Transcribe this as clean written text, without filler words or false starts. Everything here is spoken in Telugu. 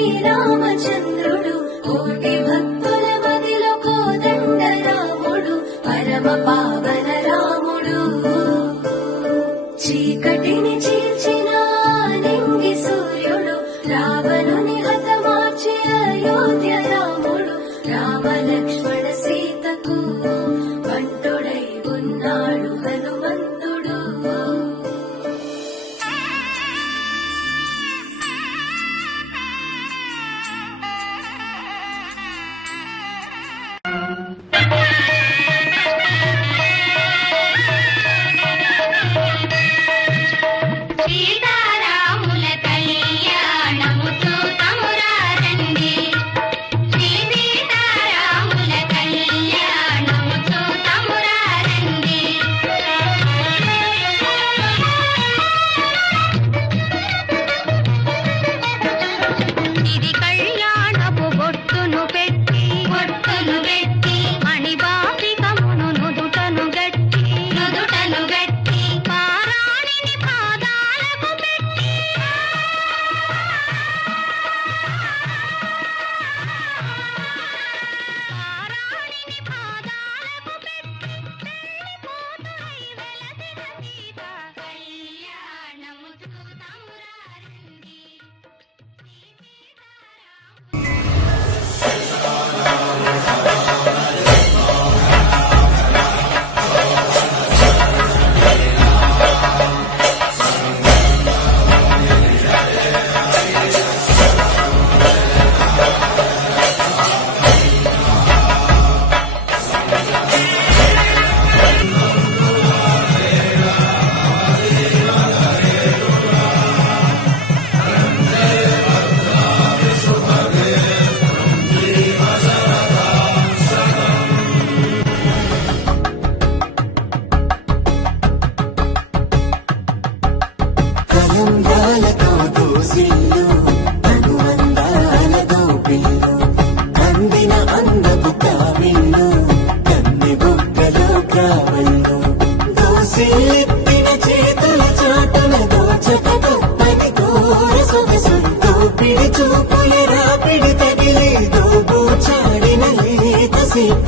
శ్రీరామచంద్రుడు కోటి భక్తుల మదిలో కోదండ రాముడు పరమ పావన రాముడు చీకటిని చీల్చిన నింగి సూర్యుడు రావణుని హతమార్చి అయోధ్య రాముడు రామ లక్ష్మణ సీతకు బంటుడై ఉన్నాడు హనుమంతుడు సీతారాముల కళ్యాణము చూతమురారండి శ్రీ సీతారాముల కళ్యాణము చూతమురారండి ఇది కళ్యాణపు బొట్టును పెట్టి మణిబాపికమును నుదుటను గట్టి పారాణిని పాదాలకు పెట్టి వెళ్ళిపోతాయి వెలసిన సీత కళ్యాణము చూతమురారండి కలంగాలతో దోసిల్లు అనువందాలతో పిల్లు అందిన అందపు కావిల్లు కన్నె బుగ్గలో కావళ్ళు దోసిల్లెత్తిన చేతుల చాటున దోచక తప్పని కోర సొగసులు దోపిడి చూపుల రాపిడి తగిలి దోబూచాడిన లేత సీత